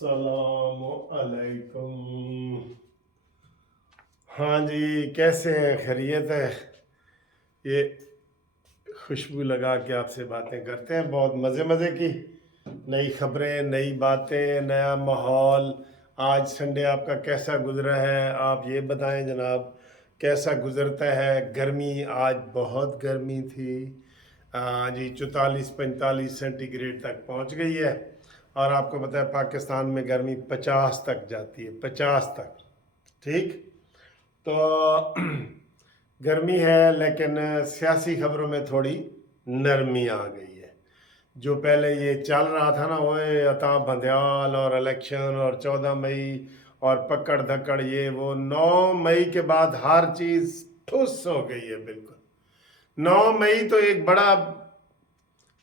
अस्सलाम अलैकुम। हाँ जी, कैसे हैं? खैरियत है? ये खुशबू लगा के आपसे बातें करते हैं, बहुत मज़े मज़े की नई खबरें, नई बातें, नया माहौल। आज संडे आपका कैसा गुजरा है? आप ये बताएं जनाब, कैसा गुजरता है? गर्मी, आज बहुत गर्मी थी। जी 44-45 सेंटीग्रेड तक पहुंच गई है। और आपको पता है पाकिस्तान में गर्मी 50 तक जाती है, 50 तक। ठीक, तो गर्मी है, लेकिन सियासी खबरों में थोड़ी नरमी आ गई है। जो पहले ये चल रहा था ना, वो अता बंदयाल और इलेक्शन और 14 मई और पकड़ धक्कड़, ये वो 9 मई के बाद हर चीज़ ठुस हो गई है बिल्कुल। 9 मई तो एक बड़ा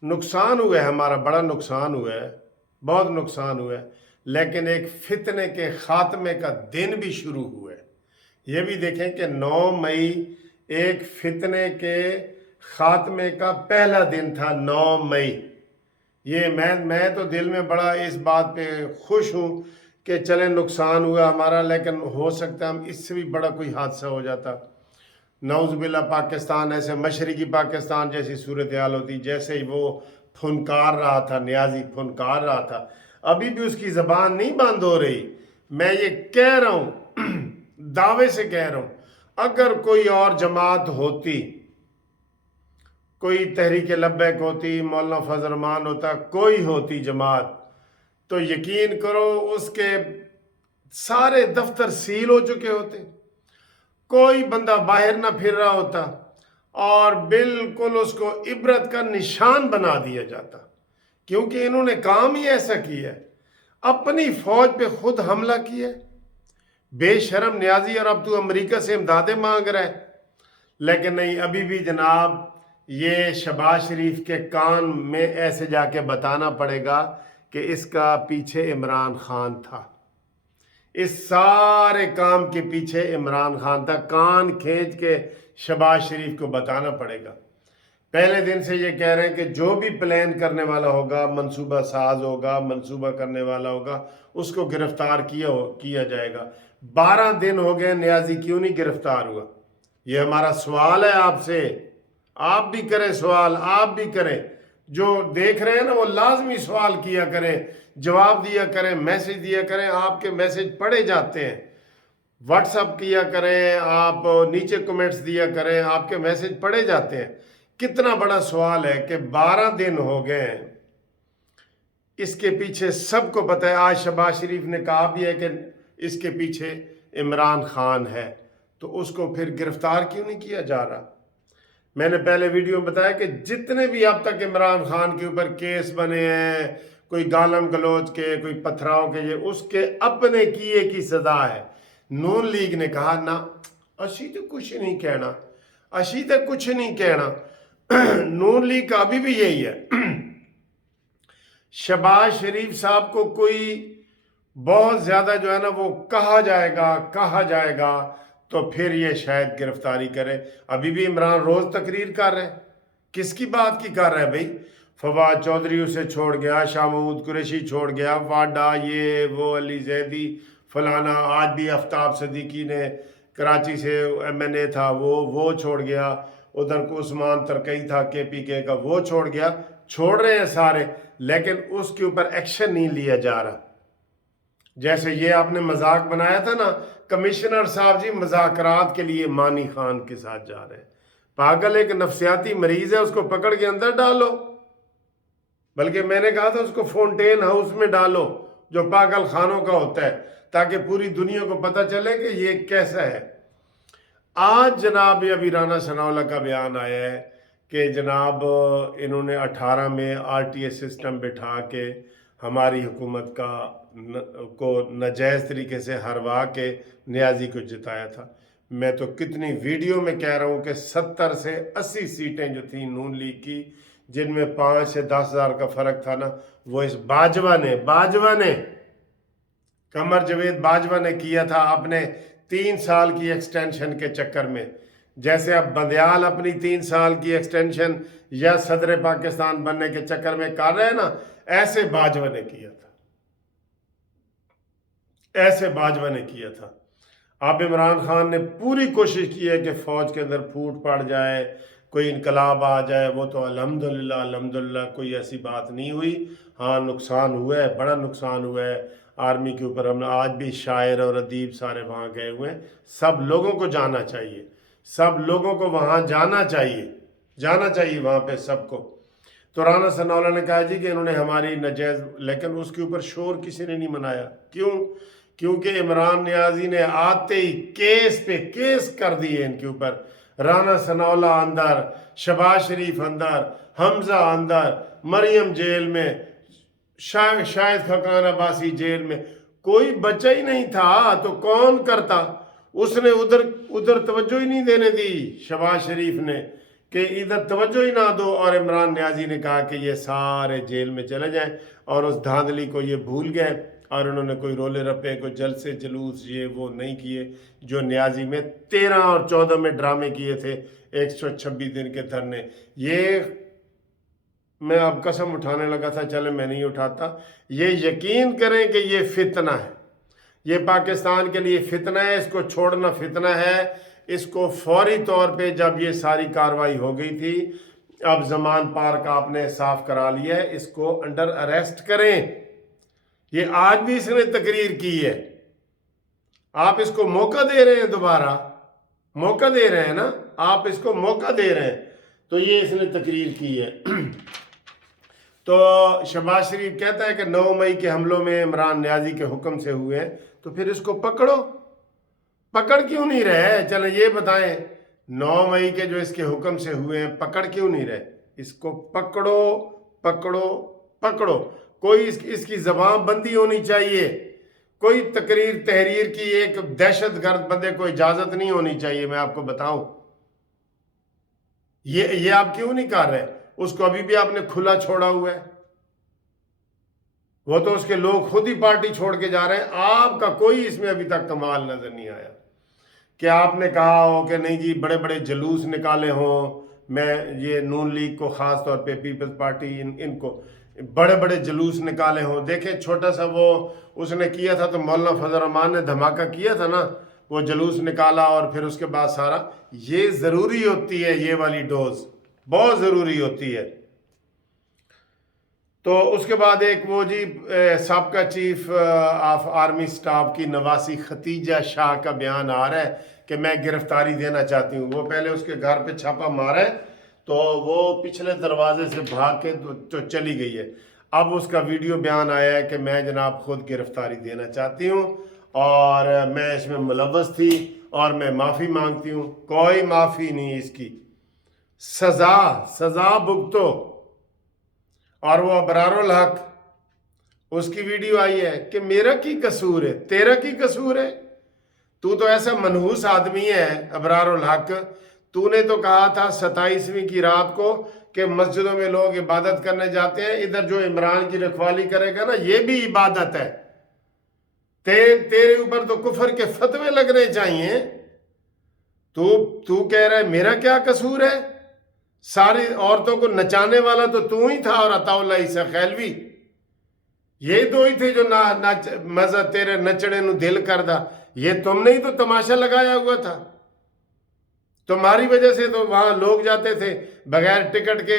नुकसान हुआ है, हमारा बड़ा नुकसान हुआ है, बहुत नुकसान हुआ है। लेकिन एक फितने के खात्मे का दिन भी शुरू हुआ है। ये भी देखें कि 9 मई एक फितने के खात्मे का पहला दिन था। 9 मई, ये मैं तो दिल में बड़ा इस बात पे खुश हूँ कि चले नुकसान हुआ हमारा, लेकिन हो सकता है हम इससे भी बड़ा कोई हादसा हो जाता। नौज़ुबिल्ला पाकिस्तान ऐसे मशरकी पाकिस्तान जैसी सूरत हाल होती। जैसे ही वो फुनकार रहा था, न्याजी फुनकार रहा था, अभी भी उसकी ज़बान नहीं बंद हो रही। मैं ये कह रहा हूँ दावे से कह रहा हूँ, अगर कोई और जमात होती, कोई तहरीक लब्बैक होती, मौलाना फजल रहमान होता, कोई होती जमात, तो यकीन करो उसके सारे दफ्तर सील हो चुके होते, कोई बंदा बाहर ना फिर रहा होता और बिल्कुल उसको इबरत का निशान बना दिया जाता। क्योंकि इन्होंने काम ही ऐसा किया है, अपनी फौज पे खुद हमला किया है। बेशरम न्याजी, और अब तू अमेरिका से इमदादें मांग रहा है। लेकिन नहीं, अभी भी जनाब ये शहबाज शरीफ के कान में ऐसे जाके बताना पड़ेगा कि इसका पीछे इमरान खान था। इस सारे काम के पीछे इमरान खान था। कान खींच के शहबाज शरीफ को बताना पड़ेगा। पहले दिन से ये कह रहे हैं कि जो भी प्लान करने वाला होगा, मंसूबा साज होगा, मंसूबा करने वाला होगा, उसको गिरफ्तार किया जाएगा। 12 दिन हो गए, न्याजी क्यों नहीं गिरफ्तार हुआ? ये हमारा सवाल है आपसे। आप भी करें सवाल, आप भी करें। जो देख रहे हैं ना, वो लाजमी सवाल किया करें, जवाब दिया करें, मैसेज दिया करें। आपके मैसेज पढ़े जाते हैं। व्हाट्सअप किया करें, आप नीचे कमेंट्स दिया करें, आपके मैसेज पढ़े जाते हैं। कितना बड़ा सवाल है कि 12 दिन हो गए हैं। इसके पीछे सबको पता है। आज शहबाज शरीफ ने कहा भी है कि इसके पीछे इमरान खान है, तो उसको फिर गिरफ्तार क्यों नहीं किया जा रहा? मैंने पहले वीडियो में बताया कि जितने भी अब तक इमरान खान के ऊपर केस बने हैं, कोई गालम गलोच के, कोई पथराव के, ये उसके अपने किए की सजा है। नून लीग ने कहा ना, अशी तो कुछ नहीं कहना, अशी तो कुछ नहीं कहना। नून लीग का अभी भी यही है। शहबाज शरीफ साहब को कोई बहुत ज्यादा जो है ना वो कहा जाएगा तो फिर ये शायद गिरफ्तारी करे। अभी भी इमरान रोज तकरीर कर रहे हैं। किसकी बात की कर रहे हैं भाई? फवाद चौधरी उसे छोड़ गया, शाह महमूद कुरैशी छोड़ गया, वाडा, ये वो, अली जैदी, फलाना। आज भी आफ्ताब सदीकी ने कराची से MNA था, वो छोड़ गया। उधर को उस्मान तरकई था KPK का, वो छोड़ गया। छोड़ रहे हैं सारे, लेकिन उसके ऊपर एक्शन नहीं लिया जा रहा। जैसे ये आपने मजाक बनाया था ना, कमिश्नर साहब जी मजाकरात के लिए मानी खान के साथ जा रहे हैं। पागल, एक नफ्सियाती मरीज है, उसको पकड़ के अंदर डालो। बल्कि मैंने कहा था उसको फाउंटेन हाउस में डालो, जो पागल खानों का होता है, ताकि पूरी दुनिया को पता चले कि ये कैसा है। आज जनाब अभी राना सनाउल्लाह का बयान आया है कि जनाब इन्होंने 18 में RTA सिस्टम बिठा के हमारी हुकूमत को नाजायज़ तरीके से हरवा के न्याजी को जिताया था। मैं तो कितनी वीडियो में कह रहा हूँ कि 70 से 80 सीटें जो थी नून लीग की, जिनमें 5 से 10 हज़ार का फ़र्क था ना, वो इस बाजवा ने कमर जवेद बाजवा ने किया था अपने 3 साल की एक्सटेंशन के चक्कर में। जैसे अब बंदयाल अपनी 3 साल की एक्सटेंशन या सदर पाकिस्तान बनने के चक्कर में कर रहे हैं ना, ऐसे बाजवा ने किया था। ऐसे बाजवा ने किया था। अब इमरान खान ने पूरी कोशिश की है कि फ़ौज के अंदर फूट पड़ जाए, कोई इनकलाब आ जाए। वो तो अल्हम्दुलिल्लाह अल्हम्दुलिल्लाह कोई ऐसी बात नहीं हुई। हाँ, नुकसान हुआ है, बड़ा नुकसान हुआ है आर्मी के ऊपर। हम आज भी शायर और अदीब सारे वहाँ गए हुए हैं। सब लोगों को जाना चाहिए, सब लोगों को वहाँ जाना चाहिए वहाँ पे सबको। तो राना सनाउल्लाह ने कहा जी कि इन्होंने हमारी नजायज़, लेकिन उसके ऊपर शोर किसी ने नहीं मनाया। क्यों? क्योंकि इमरान नियाजी ने आते ही केस पे केस कर दिए इनके ऊपर। राना सनाउल्लाह अंदर, शहबाज शरीफ अंदर, हमजा अंदर, मरियम जेल में, शायद खकान अब्बासी जेल में, कोई बचा ही नहीं था। तो कौन करता? उसने उधर तवज्जो ही नहीं देने दी शहबाज शरीफ ने कि इधर तवज्जो ही ना दो। और इमरान नियाजी ने कहा कि ये सारे जेल में चले जाएं, और उस धांधली को ये भूल गए और उन्होंने कोई रोले रप्पे, कोई जलसे जुलूस ये वो नहीं किए जो नियाजी में 13 और 14 में ड्रामे किए थे, 126 दिन के धरने। ये मैं अब कसम उठाने लगा था, चले मैं नहीं उठाता। ये यकीन करें कि ये फितना है, ये पाकिस्तान के लिए फितना है, इसको छोड़ना फितना है। इसको फौरी तौर पे जब ये सारी कार्रवाई हो गई थी, अब जमान पार्क आपने साफ करा लिया है, इसको अंडर अरेस्ट करें। ये आज भी इसने तकरीर की है, आप इसको मौका दे रहे हैं, दोबारा मौका दे रहे हैं ना, आप इसको मौका दे रहे हैं। तो ये इसने तकरीर की है। तो शहबाज शरीफ कहता है कि 9 मई के हमलों में इमरान नियाजी के हुक्म से हुए हैं, तो फिर इसको पकड़ो। पकड़ क्यों नहीं रहे? चलो ये बताएं, 9 मई के जो इसके हुक्म से हुए हैं, पकड़ क्यों नहीं रहे? इसको पकड़ो पकड़ो पकड़ो। कोई इसकी जबान बंदी होनी चाहिए। कोई तकरीर तहरीर की एक दहशतगर्द बंदे को इजाजत नहीं होनी चाहिए। मैं आपको बताऊं, ये आप क्यों नहीं कर रहे? उसको अभी भी आपने खुला छोड़ा हुआ है। वो तो उसके लोग खुद ही पार्टी छोड़ के जा रहे हैं। आपका कोई इसमें अभी तक कमाल नजर नहीं आया कि आपने कहा हो कि नहीं जी बड़े बड़े जुलूस निकाले हों। मैं ये नून लीग को ख़ास तौर पे पीपल्स पार्टी इनको बड़े बड़े जुलूस निकाले हों। देखें, छोटा सा वो उसने किया था तो मौलाना फजल रहमान ने धमाका किया था ना, वो जुलूस निकाला और फिर उसके बाद सारा। ये ज़रूरी होती है, ये वाली डोज बहुत ज़रूरी होती है। तो उसके बाद एक वो जी साबका चीफ ऑफ आर्मी स्टाफ की नवासी खतीजा शाह का बयान आ रहा है कि मैं गिरफ्तारी देना चाहती हूँ। वो पहले उसके घर पे छापा मारा है, तो वो पिछले दरवाजे से भाग के तो चली गई है। अब उसका वीडियो बयान आया है कि मैं जनाब खुद गिरफ्तारी देना चाहती हूँ और मैं इसमें मुलव्वस थी और मैं माफ़ी मांगती हूँ। कोई माफ़ी नहीं, इसकी सज़ा भुगतो। और वो अबरारुल हक, उसकी वीडियो आई है कि मेरा की कसूर है, तेरा की कसूर है। तू तो ऐसा मनहूस आदमी है अबरारुल हक। तूने तो कहा था 27वीं की रात को कि मस्जिदों में लोग इबादत करने जाते हैं, इधर जो इमरान की रखवाली करेगा ना, ये भी इबादत है। तेरे ऊपर तो कुफर के फतवे लगने चाहिए। तू कह रहा है मेरा क्या कसूर है? सारी औरतों को नचाने वाला तो तू ही था और अताउल्लाह ईसा खैलवी, ये दो ही थे जो मजा तेरे नचने नु दिल करदा। ये तुमने ही तो तमाशा लगाया हुआ था। तुम्हारी वजह से तो वहां लोग जाते थे, बगैर टिकट के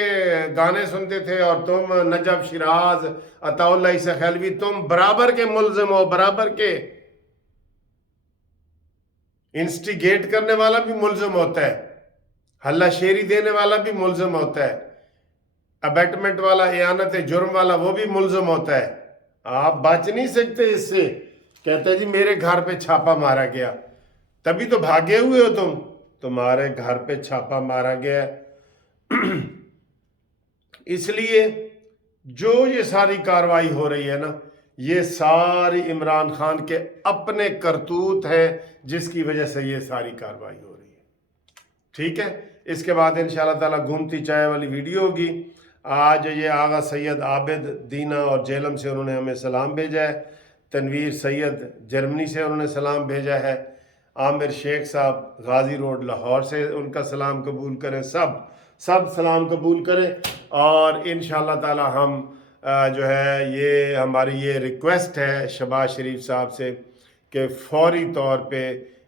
गाने सुनते थे। और तुम नजब शिराज, अताउल्लाह ईसा खैलवी, तुम बराबर के मुल्जिम हो, बराबर के। इंस्टिगेट करने वाला भी मुल्जिम होता है, हल्ला शेरी देने वाला भी मुल्जिम होता है, अबेटमेंट वाला, इयानत जुर्म वाला, वो भी मुल्जिम होता है। आप बच नहीं सकते इससे। कहते जी मेरे घर पे छापा मारा गया, तभी तो भागे हुए हो तुम। तुम्हारे घर पे छापा मारा गया इसलिए जो ये सारी कार्रवाई हो रही है ना, ये सारी इमरान खान के अपने करतूत हैं जिसकी वजह से ये सारी कार्रवाई हो रही है। ठीक है, इसके बाद इंशाअल्लाह ताला घूमती चाय वाली वीडियो होगी। आज ये आगा सैयद आबिद दीना और जेलम से उन्होंने हमें सलाम भेजा है। तनवीर सैयद जर्मनी से उन्होंने सलाम भेजा है। आमिर शेख साहब गाजी रोड लाहौर से उनका सलाम कबूल करें। सब सलाम कबूल करें। और इंशाअल्लाह ताला हम जो है, ये हमारी ये रिक्वेस्ट है शहबाज शरीफ साहब से کہ فوری طور پہ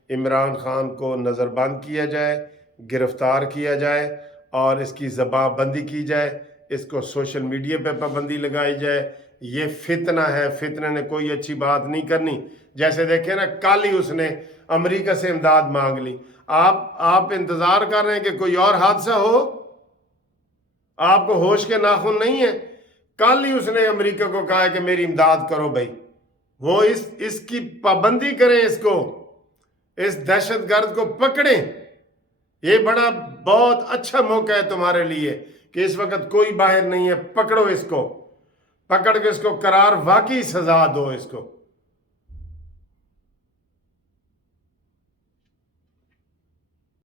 عمران خان کو نظر بند کیا جائے، گرفتار کیا جائے اور اس کی زبان بندی کی جائے، اس کو سوشل میڈیا پہ پابندی لگائی جائے۔ یہ فتنہ ہے، فتنہ نے کوئی اچھی بات نہیں کرنی۔ جیسے دیکھیں نا، کل ہی اس نے امریکہ سے امداد مانگ لی۔ آپ انتظار کر رہے ہیں کہ کوئی اور حادثہ ہو؟ آپ کو ہوش کے ناخن نہیں ہیں؟ کل ہی اس نے امریکہ کو کہا ہے کہ میری امداد کرو بھائی، وہ اس کی پابندی کریں، اس کو، اس دہشت گرد کو پکڑیں۔ یہ بہت اچھا موقع ہے تمہارے لیے کہ اس وقت کوئی باہر نہیں ہے، پکڑو اس کو، پکڑ کے اس کو قرار واقعی سزا دو اس کو۔